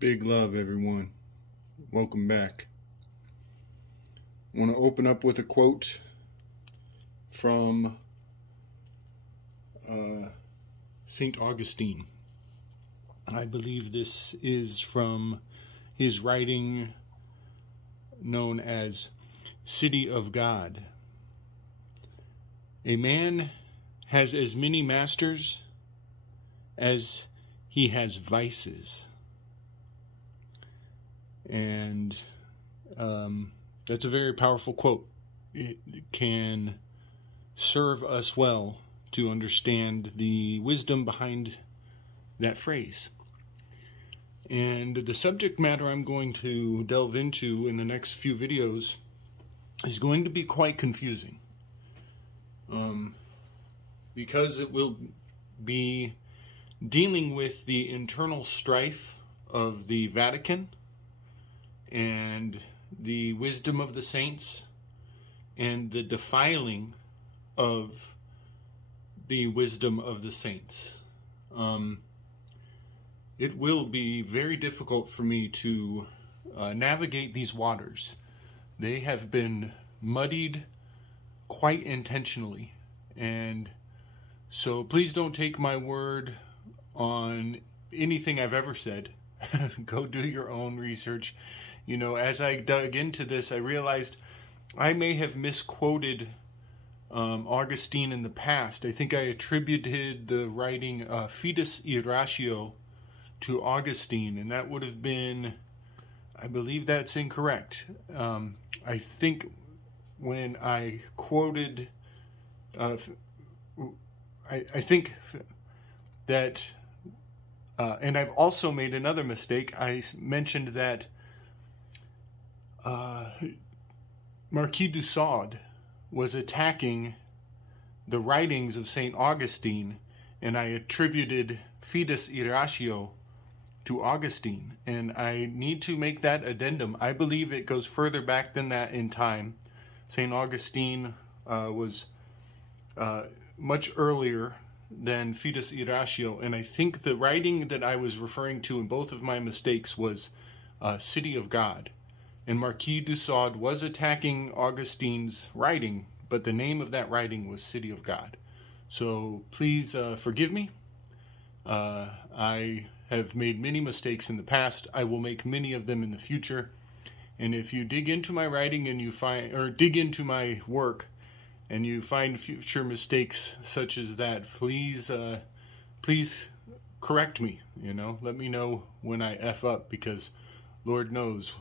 Big love, everyone. Welcome back. I want to open up with a quote from St. Augustine. I believe this is from his writing known as City of God. A man has as many masters as he has vices. And that's a very powerful quote. It can serve us well to understand the wisdom behind that phrase. And the subject matter I'm going to delve into in the next few videos is going to be quite confusing. Because it will be dealing with the internal strife of the Vatican and the wisdom of the saints and the defiling of the wisdom of the saints. It will be very difficult for me to navigate these waters. They have been muddied quite intentionally, and so please don't take my word on anything I've ever said. Go do your own research. You know, as I dug into this, I realized I may have misquoted Augustine in the past. I think I attributed the writing Fides et Ratio to Augustine, and that would have been, I believe that's incorrect. I think when I quoted, I think that, and I've also made another mistake. I mentioned that Marquis de Sade was attacking the writings of St. Augustine, and I attributed Fides et Ratio to Augustine, and I need to make that addendum. I believe it goes further back than that in time. St. Augustine was much earlier than Fides et Ratio, and I think the writing that I was referring to in both of my mistakes was City of God. And Marquis de Sade was attacking Augustine's writing, but the name of that writing was City of God. So please forgive me. I have made many mistakes in the past. I will make many of them in the future. And if you dig into my writing and you find, or dig into my work and you find future mistakes such as that, please correct me. You know, let me know when I F up, because Lord knows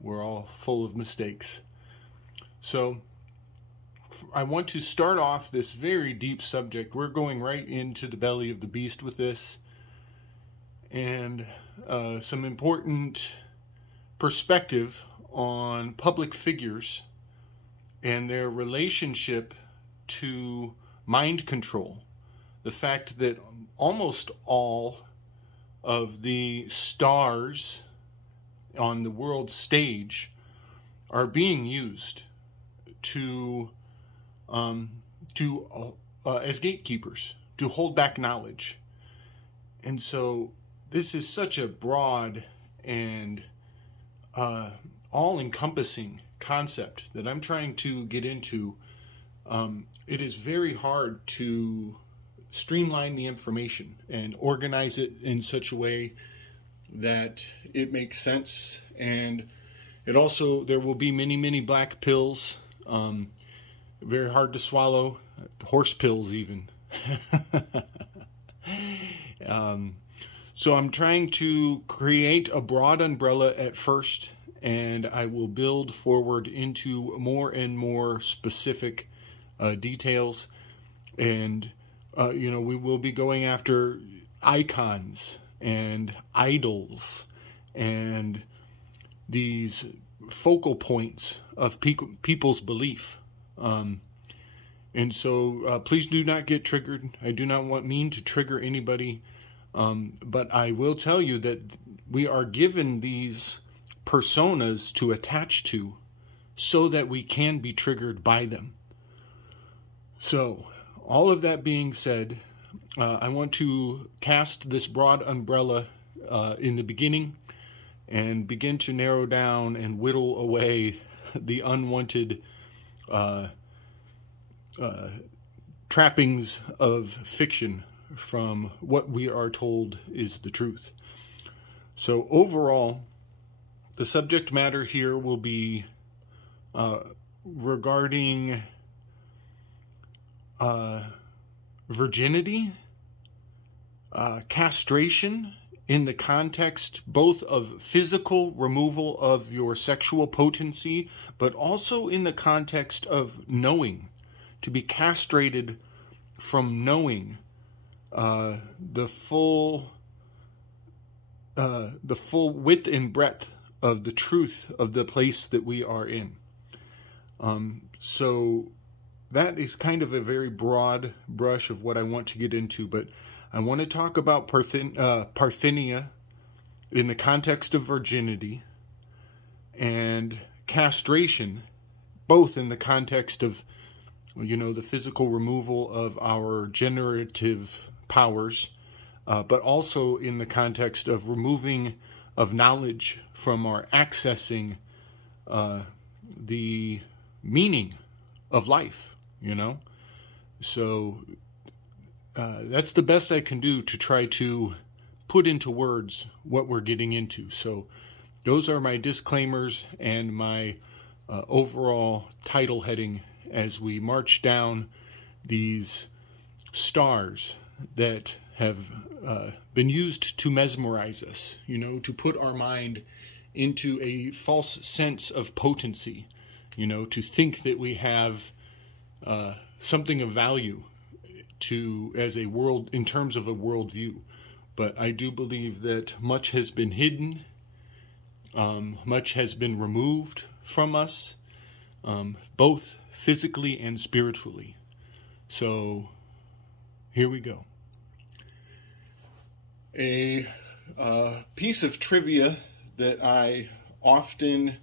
we're all full of mistakes. So I want to start off this very deep subject. We're going right into the belly of the beast with this, and some important perspective on public figures and their relationship to mind control. The fact that almost all of the stars on the world stage are being used to as gatekeepers, to hold back knowledge. And so this is such a broad and all-encompassing concept that I'm trying to get into. It is very hard to streamline the information and organize it in such a way that it makes sense. And it also, there will be many black pills, very hard to swallow, horse pills even. So I'm trying to create a broad umbrella at first, and I will build forward into more and more specific details. And you know, we will be going after icons and idols and these focal points of people's belief. And so please do not get triggered. I do not mean to trigger anybody, but I will tell you that we are given these personas to attach to so that we can be triggered by them. So all of that being said, I want to cast this broad umbrella in the beginning. and begin to narrow down and whittle away the unwanted trappings of fiction from what we are told is the truth. So overall, the subject matter here will be regarding virginity, castration in the context both of physical removal of your sexual potency, but also in the context of knowing, to be castrated from knowing the full width and breadth of the truth of the place that we are in. So that is kind of a very broad brush of what I want to get into, but I want to talk about Parthenia in the context of virginity, and castration, both in the context of, the physical removal of our generative powers, but also in the context of removing of knowledge from our accessing the meaning of life, So that's the best I can do to try to put into words what we're getting into. So those are my disclaimers and my overall title heading as we march down these stars that have been used to mesmerize us, to put our mind into a false sense of potency, to think that we have something of value as a world, in terms of a worldview. But I do believe that much has been hidden, much has been removed from us, both physically and spiritually. So here we go. A piece of trivia that I often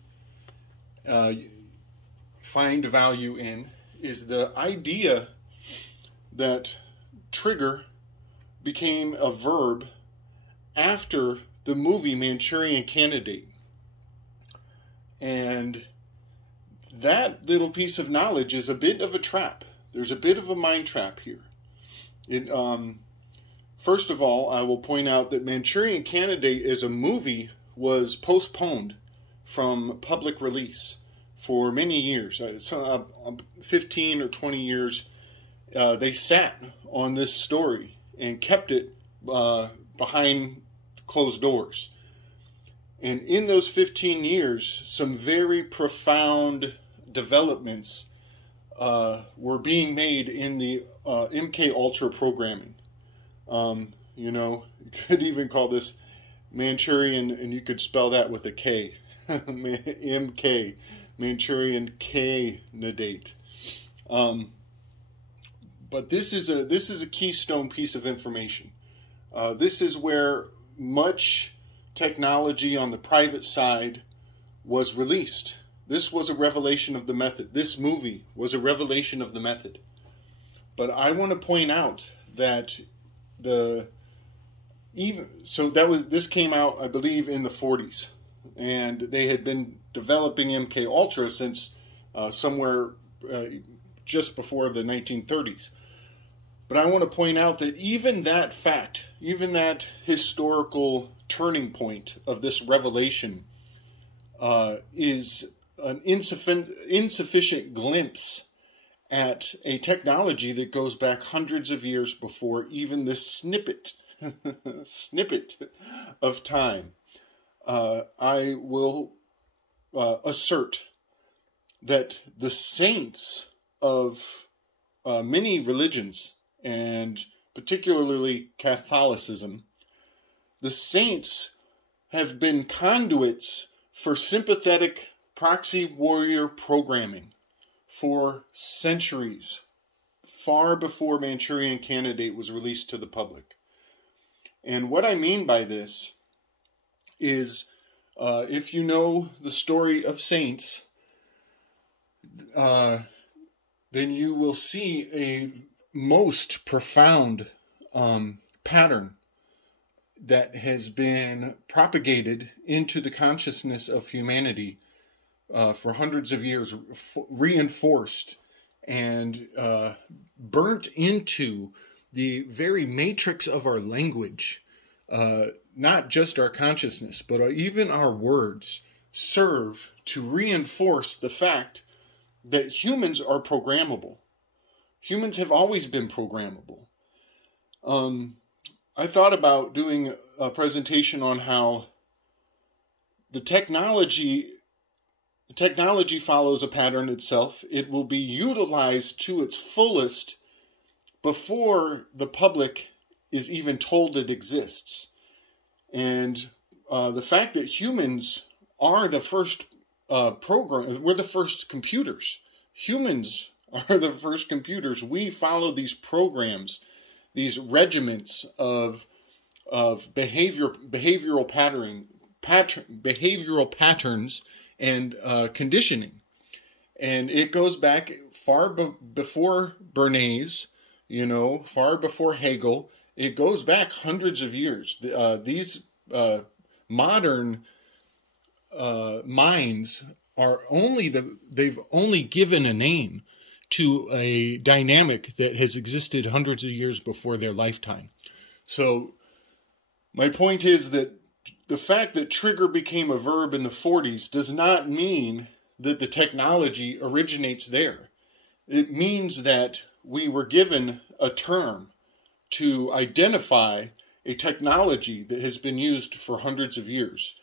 find value in is the idea that trigger became a verb after the movie Manchurian Candidate. And that little piece of knowledge is a bit of a trap. There's a bit of a mind trap here. First of all, I will point out that Manchurian Candidate as a movie was postponed from public release for many years. 15 or 20 years, they sat on this story and kept it behind closed doors. And in those 15 years, some very profound developments were being made in the MK Ultra programming. You could even call this Manchurian, and you could spell that with a K. MK, Manchurian Candidate. But this is a keystone piece of information. This is where much technology on the private side was released. This was a revelation of the method. This movie was a revelation of the method. But I want to point out that this came out, I believe, in the 40s, and they had been developing MK Ultra since somewhere just before the 1930s. But I want to point out that even that fact, even that historical turning point of this revelation is an insufficient glimpse at a technology that goes back hundreds of years before even this snippet of time. I will assert that the saints of many religions, and particularly Catholicism, the saints have been conduits for sympathetic proxy warrior programming for centuries, far before Manchurian Candidate was released to the public. And what I mean by this is, if you know the story of saints, then you will see a most profound pattern that has been propagated into the consciousness of humanity for hundreds of years, reinforced and burnt into the very matrix of our language, not just our consciousness, but even our words, serve to reinforce the fact that humans are programmable. Humans have always been programmable. I thought about doing a presentation on how the technology follows a pattern itself. It will be utilized to its fullest before the public is even told it exists. And the fact that humans are the first we're the first computers. Humans are the first computers. We follow these programs, these regiments of behavioral patterns and conditioning. And it goes back far before Bernays, far before Hegel. It goes back hundreds of years. These modern minds are they've only given a name to a dynamic that has existed hundreds of years before their lifetime. So my point is that the fact that trigger became a verb in the 40s does not mean that the technology originates there. It means that we were given a term to identify a technology that has been used for hundreds of years.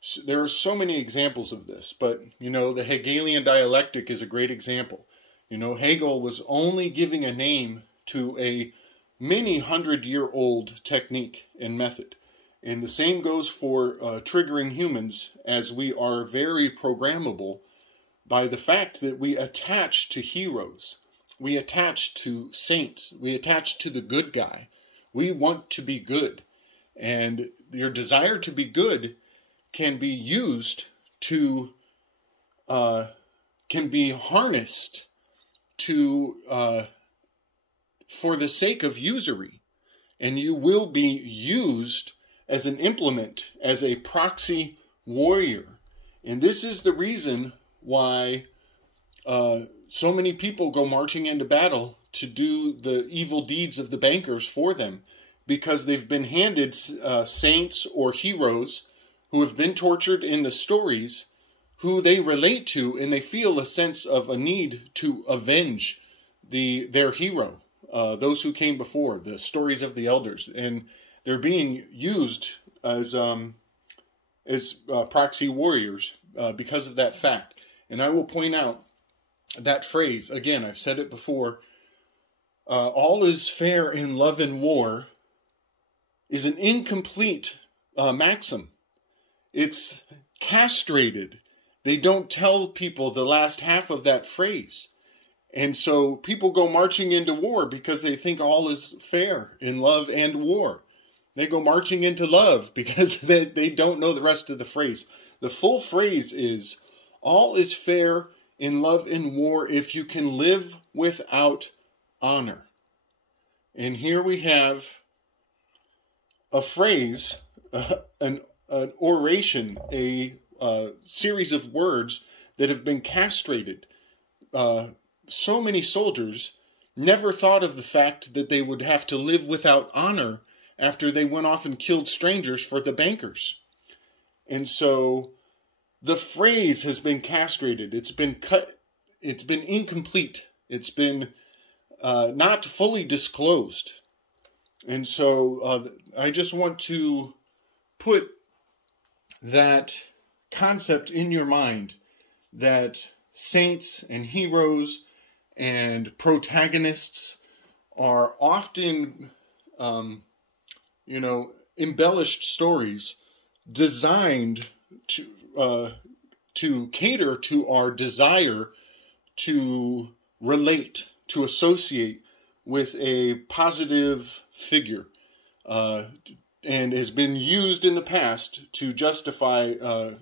So there are so many examples of this, but the Hegelian dialectic is a great example. Hegel was only giving a name to a many hundred-year-old technique and method. And the same goes for triggering humans, as we are very programmable by the fact that we attach to heroes. We attach to saints. We attach to the good guy. We want to be good. And your desire to be good can be used to, can be harnessed to, for the sake of usury. And you will be used as an implement, as a proxy warrior. And this is the reason why so many people go marching into battle to do the evil deeds of the bankers for them, because they've been handed saints or heroes who have been tortured in the stories, who they relate to, and they feel a sense of a need to avenge their hero, those who came before, the stories of the elders. And they're being used as proxy warriors because of that fact. And I will point out that phrase, again, I've said it before, all is fair in love and war, is an incomplete maxim. It's castrated. They don't tell people the last half of that phrase. And so people go marching into war because they think all is fair in love and war. They go marching into love because they don't know the rest of the phrase. The full phrase is, all is fair in love and war if you can live without honor. And here we have a phrase, an oration, a series of words that have been castrated. So many soldiers never thought of the fact that they would have to live without honor after they went off and killed strangers for the bankers. And so the phrase has been castrated. It's been cut. It's been incomplete. It's been not fully disclosed. And so I just want to put that concept in your mind, that saints and heroes and protagonists are often, embellished stories designed to cater to our desire to relate, to associate with a positive figure, and has been used in the past to justify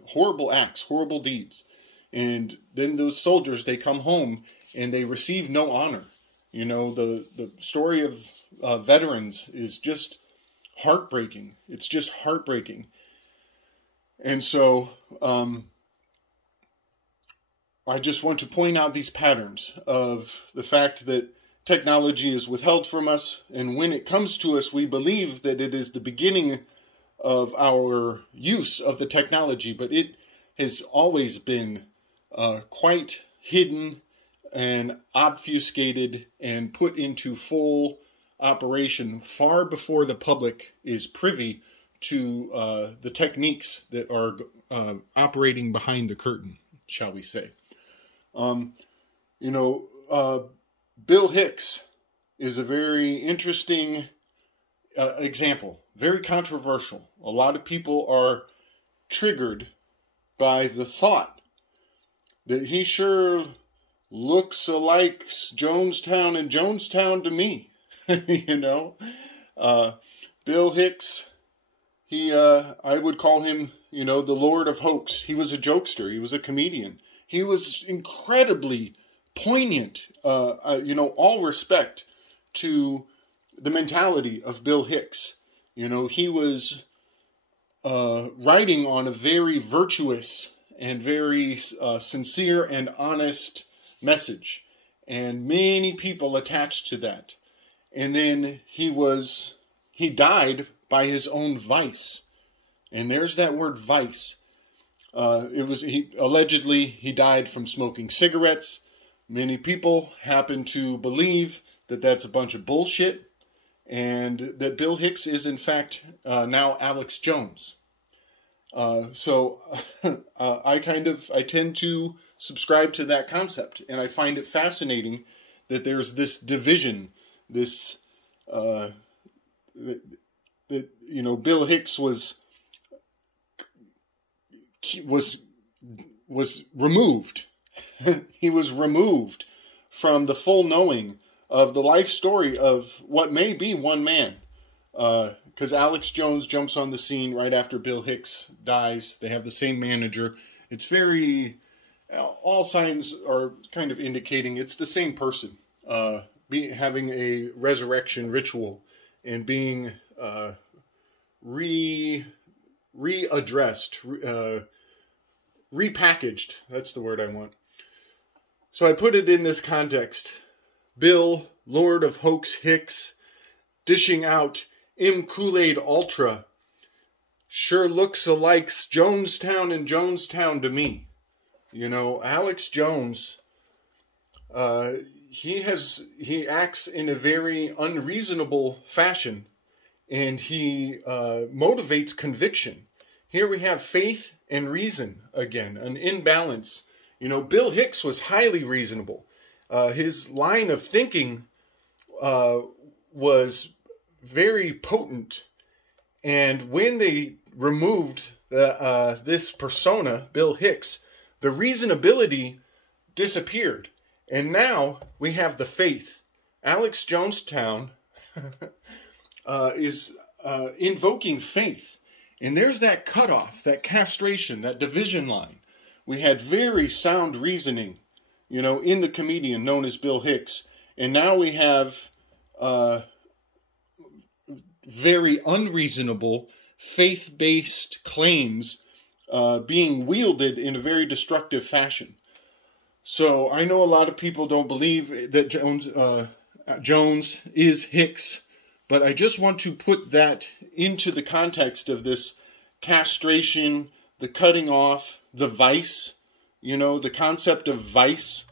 horrible acts, horrible deeds. And then those soldiers, they come home and they receive no honor. The story of veterans is just heartbreaking. It's just heartbreaking. And so I just want to point out these patterns of the fact that technology is withheld from us, and when it comes to us, we believe that it is the beginning of our use of the technology, but it has always been quite hidden and obfuscated and put into full operation far before the public is privy to the techniques that are operating behind the curtain, shall we say. Bill Hicks is a very interesting example, very controversial. A lot of people are triggered by the thought that he sure looks alike Jonestown and Jonestown to me. Bill Hicks, I would call him, the Lord of Hoax. He was a jokester. He was a comedian. He was incredibly poignant, all respect to the mentality of Bill Hicks. He was writing on a very virtuous and very sincere and honest message. And many people attached to that. And then he died by his own vice. And there's that word vice. Allegedly he died from smoking cigarettes. Many people happen to believe that that's a bunch of bullshit, and that Bill Hicks is in fact now Alex Jones. So I tend to subscribe to that concept, and I find it fascinating that there's this division, this Bill Hicks was removed. He was removed from the full knowing of the life story of what may be one man. Because Alex Jones jumps on the scene right after Bill Hicks dies. They have the same manager. It's all signs are kind of indicating it's the same person. Having a resurrection ritual and being readdressed, repackaged. That's the word I want. So I put it in this context. Bill, Lord of Hoax Hicks, dishing out Kool-Aid Ultra, sure looks alike Jonestown and Jonestown to me. Alex Jones, he acts in a very unreasonable fashion, and he motivates conviction. Here we have faith and reason again, an imbalance. Bill Hicks was highly reasonable. His line of thinking was very potent. And when they removed this persona, Bill Hicks, the reasonability disappeared. And now we have the faith. Alex Jonestown is invoking faith. And there's that cutoff, that castration, that division line. We had very sound reasoning, in the comedian known as Bill Hicks. And now we have very unreasonable, faith-based claims being wielded in a very destructive fashion. So I know a lot of people don't believe that Jones is Hicks, but I just want to put that into the context of this castration, the cutting off, the vice, the concept of vice.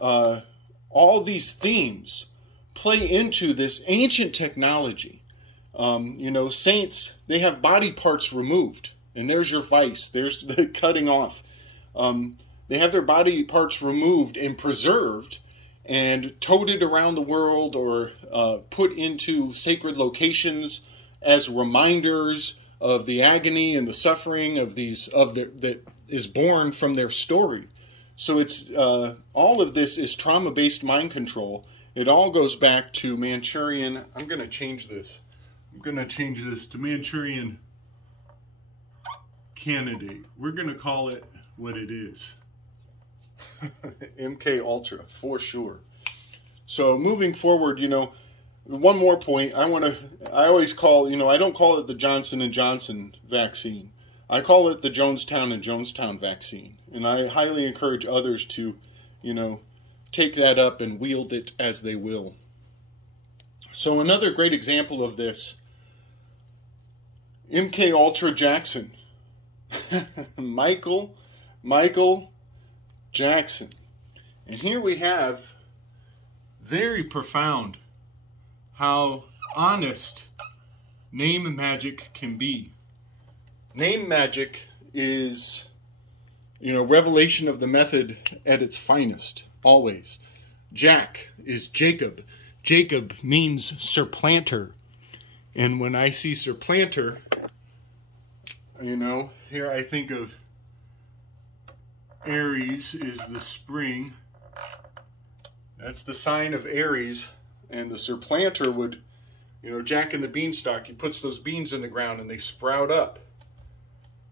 All these themes play into this ancient technology. Saints, they have body parts removed, and there's your vice. There's the cutting off. They have their body parts removed and preserved and toted around the world, or put into sacred locations as reminders of the agony and the suffering that is born from their story. So it's all of this is trauma-based mind control. It all goes back to Manchurian. I'm going to change this. I'm going to change this to Manchurian Candidate. We're going to call it what it is. MK Ultra, for sure. So moving forward, one more point. I always call, I don't call it the Johnson & Johnson vaccine. I call it the Jonestown & Jonestown vaccine. And I highly encourage others to, take that up and wield it as they will. So another great example of this, MK Ultra Jackson. Michael Jackson. And here we have very profound how honest name magic can be. Name magic is, revelation of the method at its finest, always. Jack is Jacob. Jacob means supplanter. And when I see supplanter, here I think of Aries is the spring. That's the sign of Aries. And the supplanter would, Jack and the beanstalk, he puts those beans in the ground and they sprout up.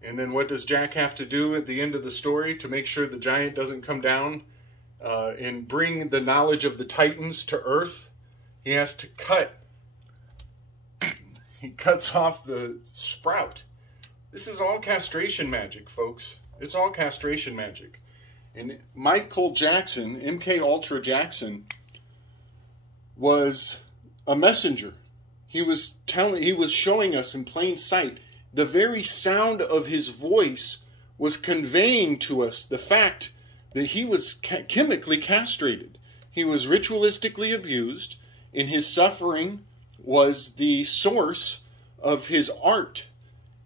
And then what does Jack have to do at the end of the story to make sure the giant doesn't come down and bring the knowledge of the Titans to Earth? He has to he cuts off the sprout. This is all castration magic, folks. It's all castration magic. And Michael Jackson, MK Ultra Jackson, was a messenger. He was showing us in plain sight. The very sound of his voice was conveying to us the fact that he was chemically castrated. He was ritualistically abused, and his suffering was the source of his art.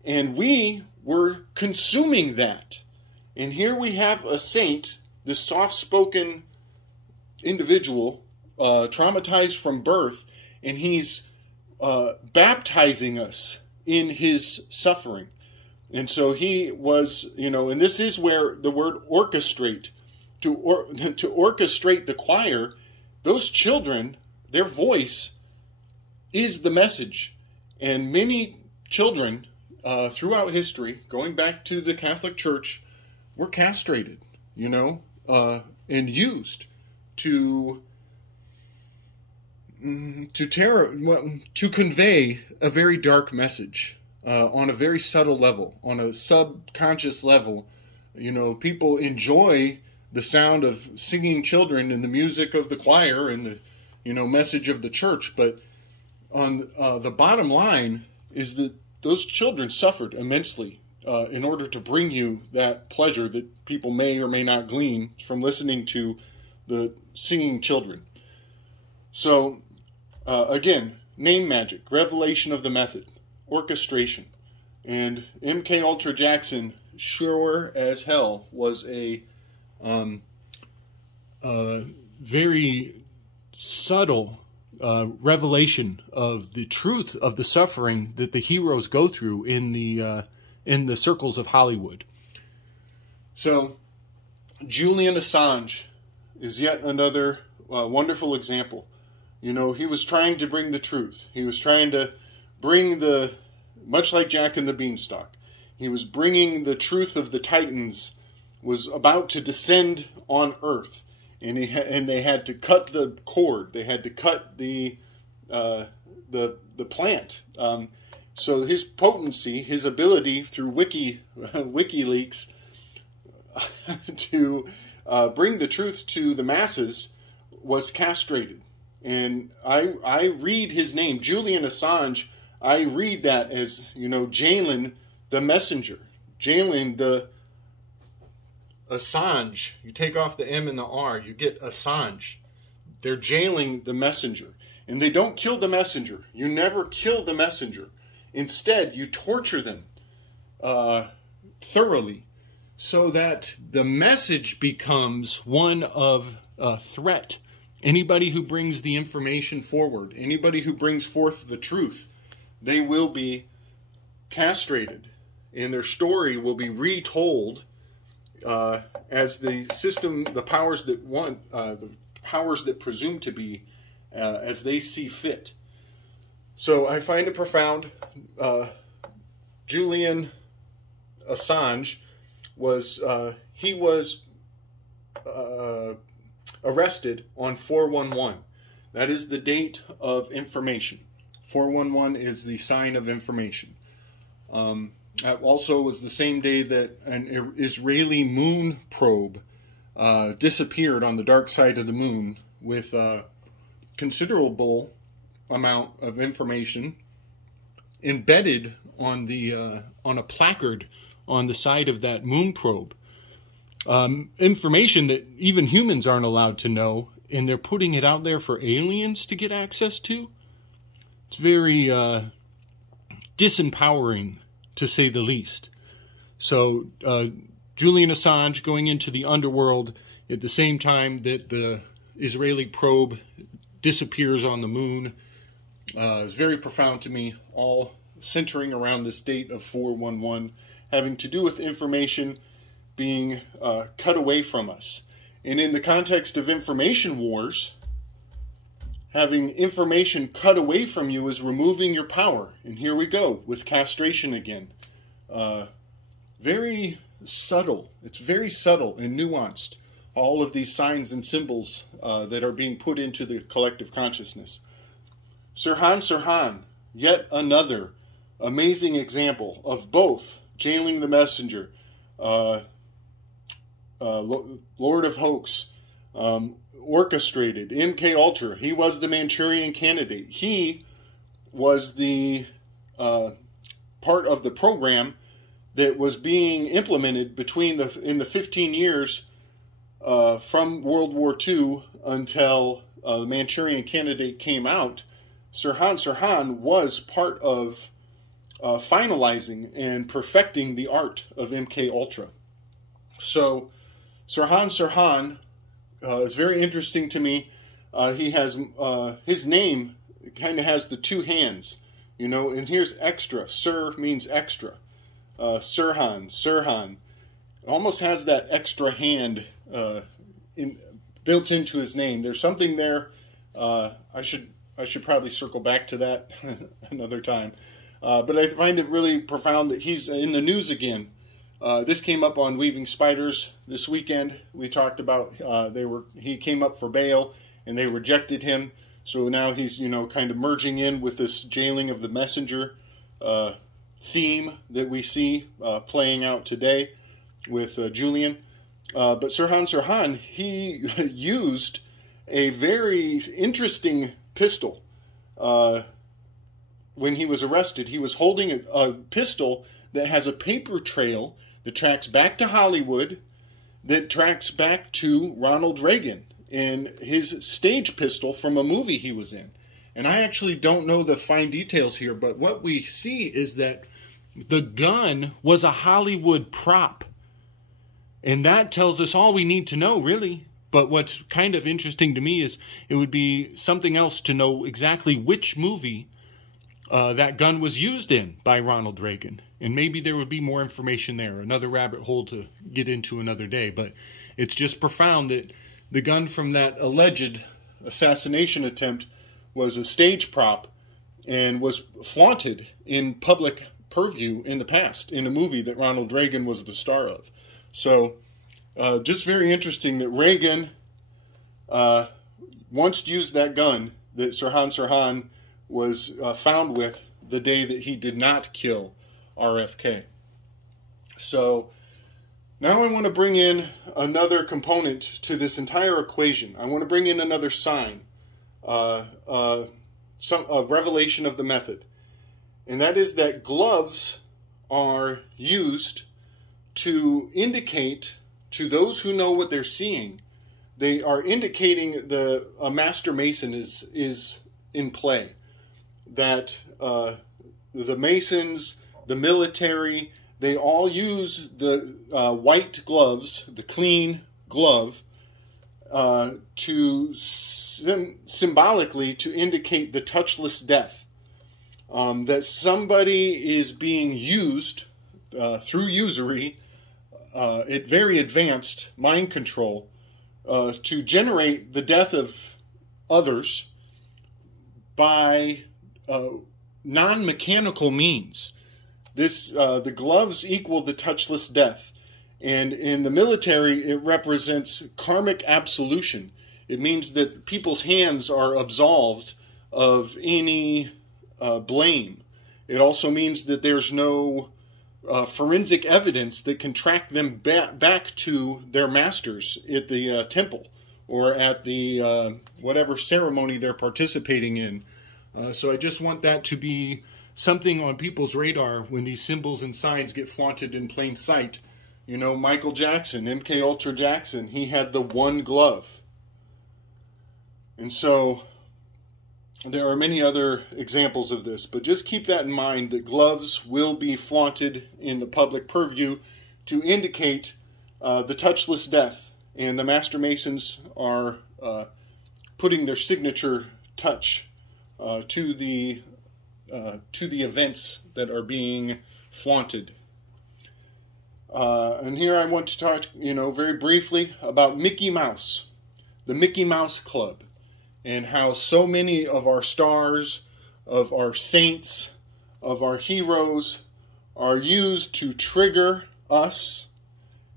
And we were consuming that. And here we have a saint, this soft-spoken individual, traumatized from birth, and he's baptizing us in his suffering. And so he was, and this is where the word orchestrate, to orchestrate the choir, those children, their voice is the message. And many children throughout history, going back to the Catholic Church, were castrated, and used to convey a very dark message on a very subtle level, on a subconscious level. People enjoy the sound of singing children and the music of the choir and the message of the church, but on the bottom line is that those children suffered immensely in order to bring you that pleasure that people may or may not glean from listening to the singing children. So, again, name magic, revelation of the method, orchestration. And MK Ultra Jackson, sure as hell, was a very subtle revelation of the truth of the suffering that the heroes go through in the circles of Hollywood. So, Julian Assange is yet another wonderful example. He was trying to bring the truth. He was trying to bring much like Jack and the Beanstalk, he was bringing the truth of the Titans was about to descend on Earth. And they had to cut the cord. They had to cut the plant. So his potency, his ability through WikiLeaks to bring the truth to the masses was castrated. And I read his name, Julian Assange. I read that as Jalen the messenger, Jalen the Assange. You take off the M and the R, you get Assange. They're jailing the messenger. And they don't kill the messenger. You never kill the messenger. Instead, you torture them thoroughly so that the message becomes one of threat. Anybody who brings the information forward, anybody who brings forth the truth, they will be castrated. And their story will be retold as the system, the powers that presume to be, as they see fit. So I find it profound. Julian Assange was arrested on 411. That is the date of information. 411 is the sign of information. That also was the same day that an Israeli moon probe disappeared on the dark side of the moon with a considerable amount of information embedded on a placard on the side of that moon probe. Information that even humans aren't allowed to know, and they're putting it out there for aliens to get access to. It's very disempowering, to say the least. So Julian Assange going into the underworld at the same time that the Israeli probe disappears on the moon is very profound to me, all centering around this date of 411, having to do with information being cut away from us. And in the context of information wars, having information cut away from you is removing your power. And here we go with castration again. Very subtle. It's very subtle and nuanced. All of these signs and symbols that are being put into the collective consciousness. Sirhan, yet another amazing example of both jailing the messenger, Lord of Hoax, orchestrated, MK Ultra. He was the Manchurian Candidate. He was the part of the program that was being implemented in the 15 years from World War II until the Manchurian Candidate came out. Sirhan was part of finalizing and perfecting the art of MK Ultra. So Sirhan is very interesting to me. He has his name kind of has the two hands, you know, and here's extra. Sir means extra. Sirhan almost has that extra hand built into his name. There's something there. I should probably circle back to that another time. But I find it really profound that he's in the news again. This came up on Weaving Spiders this weekend. We talked about he came up for bail and they rejected him. So now he's, you know, kind of merging in with this jailing of the messenger theme that we see playing out today with Julian. But Sirhan, he used a very interesting pistol. When he was arrested, he was holding a pistol that has a paper trail that tracks back to Hollywood, that tracks back to Ronald Reagan and his stage pistol from a movie he was in. And I actually don't know the fine details here, but what we see is that the gun was a Hollywood prop. And that tells us all we need to know, really. But what's kind of interesting to me is it would be something else to know exactly which movie that gun was used in by Ronald Reagan. And maybe there would be more information there, another rabbit hole to get into another day. But it's just profound that the gun from that alleged assassination attempt was a stage prop and was flaunted in public purview in the past in a movie that Ronald Reagan was the star of. So just very interesting that Reagan once used that gun that Sirhan was found with the day that he did not kill RFK. So now I want to bring in another component to this entire equation. I want to bring in another sign, a revelation of the method. And that is that gloves are used to indicate to those who know what they're seeing. They are indicating a master mason is in play. That the masons, the military, they all use the white gloves, the clean glove, to symbolically to indicate the touchless death. That somebody is being used through usury, at very advanced mind control, to generate the death of others by non-mechanical means. The gloves equal the touchless death. And in the military, it represents karmic absolution. It means that people's hands are absolved of any blame. It also means that there's no forensic evidence that can track them back to their masters at the temple or at the whatever ceremony they're participating in. So I just want that to be something on people's radar when these symbols and signs get flaunted in plain sight. You know, Michael Jackson, MK Ultra Jackson, he had the one glove. And so there are many other examples of this, but just keep that in mind, that gloves will be flaunted in the public purview to indicate the touchless death, and the Master Masons are putting their signature touch to the events that are being flaunted. And here I want to talk, very briefly about Mickey Mouse, the Mickey Mouse Club, and how so many of our stars, of our saints, of our heroes are used to trigger us,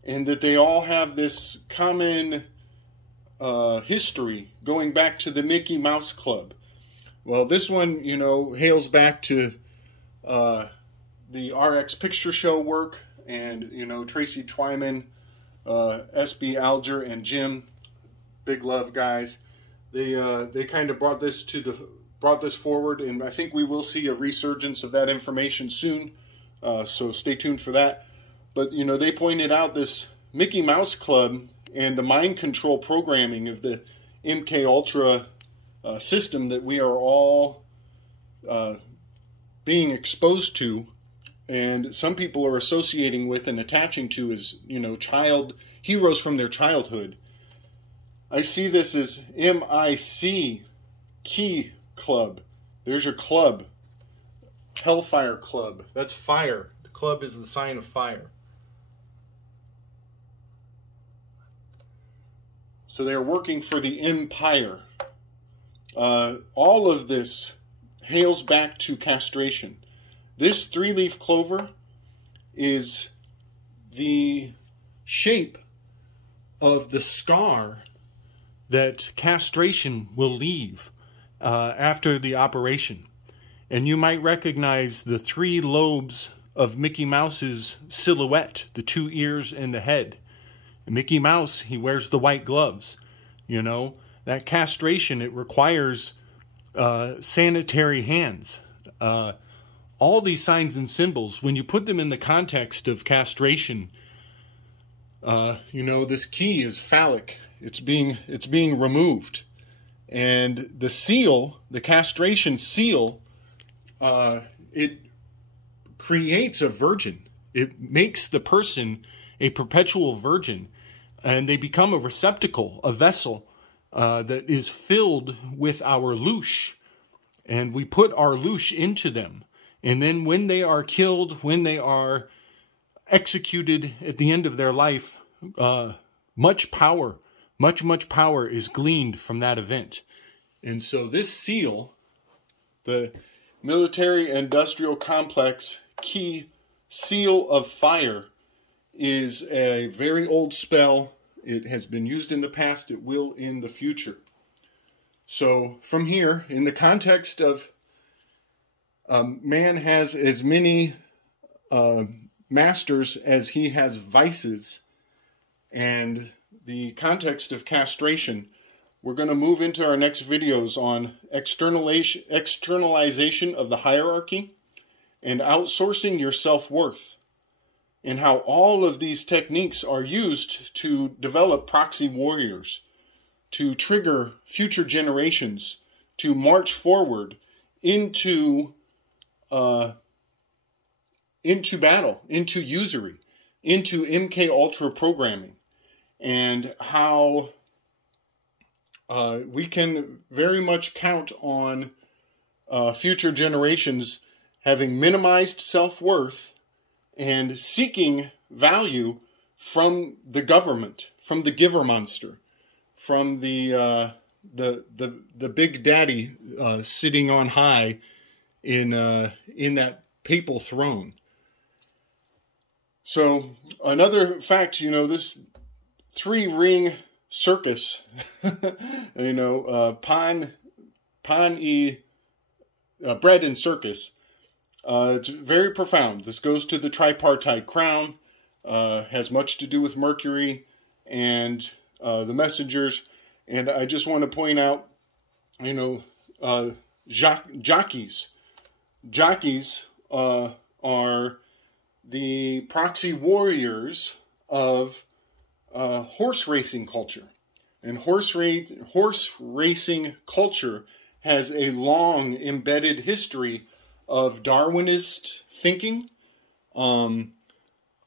and that they all have this common history going back to the Mickey Mouse Club. Well, this one, hails back to the RX Picture Show work, and, Tracy Twyman, SB Alger, and Jim, big love guys. They kind of brought this forward, and I think we will see a resurgence of that information soon. So stay tuned for that. But they pointed out this Mickey Mouse Club and the mind control programming of the MK Ultra system that we are all being exposed to, and some people are associating with and attaching to as child heroes from their childhood. I see this as MIC, Key Club. There's your club. Hellfire Club. That's fire. The club is the sign of fire. So they're working for the Empire. All of this hails back to castration. This three-leaf clover is the shape of the scar that castration will leave after the operation. And you might recognize the three lobes of Mickey Mouse's silhouette, the two ears and the head. And Mickey Mouse, he wears the white gloves. That castration, it requires sanitary hands. All these signs and symbols, when you put them in the context of castration, this key is phallic. It's being removed, and the seal, the castration seal, it creates a virgin. It makes the person a perpetual virgin, and they become a receptacle, a vessel that is filled with our louche, and we put our louche into them. And then when they are killed, when they are executed at the end of their life, much power is gleaned from that event. And so this seal, the Military Industrial Complex Key Seal of Fire, is a very old spell. It has been used in the past. It will in the future. So from here, in the context of man has as many masters as he has vices, and the context of castration, we're going to move into our next videos on externalization of the hierarchy and outsourcing your self-worth, and how all of these techniques are used to develop proxy warriors, to trigger future generations to march forward into battle, into usury, into MK Ultra programming, and how we can very much count on future generations having minimized self-worth and seeking value from the government, from the giver monster, from the big daddy sitting on high in that papal throne. So another fact, this 3-ring circus, you know, bread and circus. It's very profound. This goes to the tripartite crown, has much to do with Mercury and the messengers. And I just want to point out, you know, jockeys. Jockeys are the proxy warriors of horse racing culture. And horse racing culture has a long embedded history of Darwinist thinking,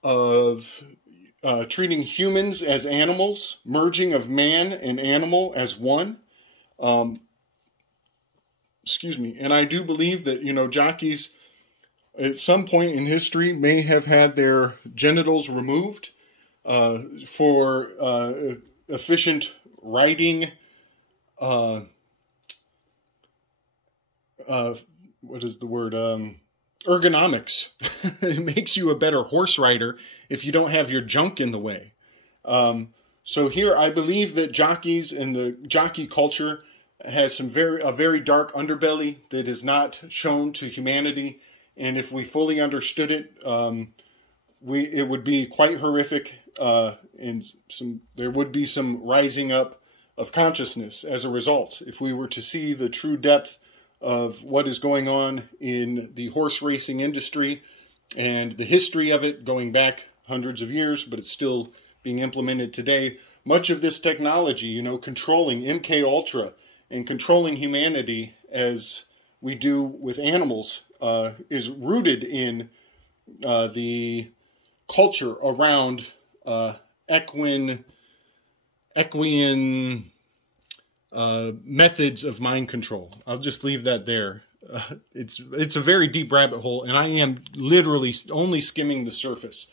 of treating humans as animals, merging of man and animal as one. Excuse me. And I do believe that, you know, jockeys at some point in history may have had their genitals removed for efficient riding, what is the word? Ergonomics. It makes you a better horse rider if you don't have your junk in the way. So here I believe that jockeys and the jockey culture has a very dark underbelly that is not shown to humanity. And if we fully understood it, it would be quite horrific, and there would be some rising up of consciousness as a result. If we were to see the true depth of what is going on in the horse racing industry and the history of it going back hundreds of years, but it's still being implemented today. Much of this technology, you know, controlling MK Ultra and controlling humanity as we do with animals, is rooted in the culture around equine methods of mind control. I'll just leave that there. It's a very deep rabbit hole, and I am literally only skimming the surface.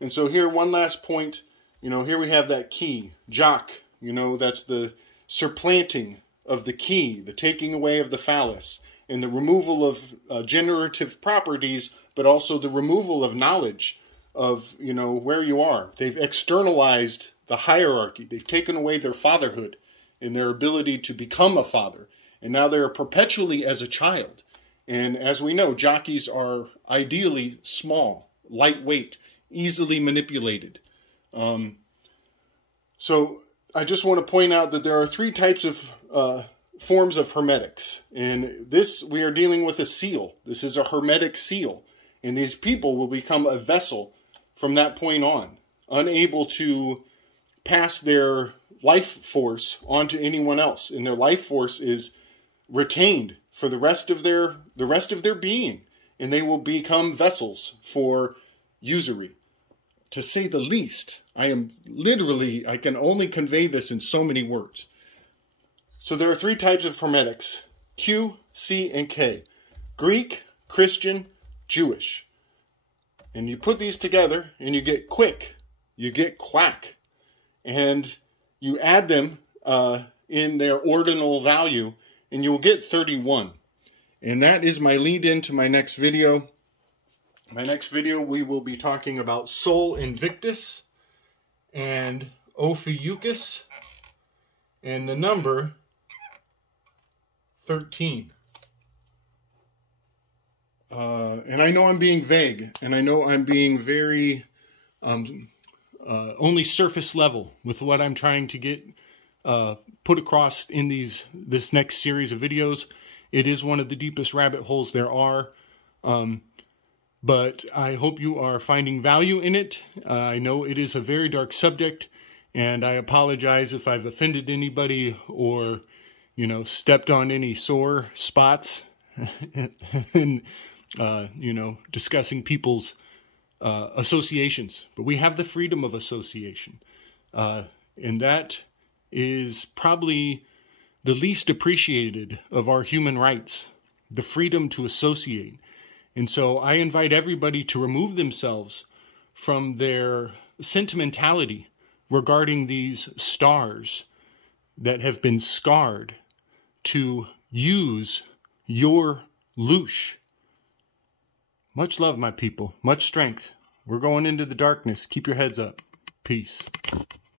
And so here, one last point, you know, here we have that key, jock, you know, that's the supplanting of the key, the taking away of the phallus, and the removal of generative properties, but also the removal of knowledge of, you know, where you are. They've externalized the hierarchy. They've taken away their fatherhood and their ability to become a father. And now they're perpetually as a child. And as we know, jockeys are ideally small, lightweight, easily manipulated. So I just want to point out that there are three types of forms of hermetics. And this, we are dealing with a seal. This is a hermetic seal. And these people will become a vessel from that point on, unable to pass their life force onto anyone else. And their life force is retained for the rest of their being. And they will become vessels for usury. To say the least, I can only convey this in so many words. So there are three types of hermetics: Q, C, and K. Greek, Christian, Jewish. And you put these together and you get quick, you get quack. And you add them in their ordinal value and you will get 31. And that is my lead into my next video. My next video, we will be talking about Sol Invictus and Ophiuchus and the number 13. And I know I'm being vague, and I know I'm being very only surface level with what I'm trying to get put across in this next series of videos. It is one of the deepest rabbit holes there are. But I hope you are finding value in it. I know it is a very dark subject, and I apologize if I've offended anybody or, you know, stepped on any sore spots in, you know, discussing people's associations. But we have the freedom of association, and that is probably the least appreciated of our human rights, the freedom to associate. And so I invite everybody to remove themselves from their sentimentality regarding these stars that have been scarred to use your loosh. Much love, my people. Much strength. We're going into the darkness. Keep your heads up. Peace.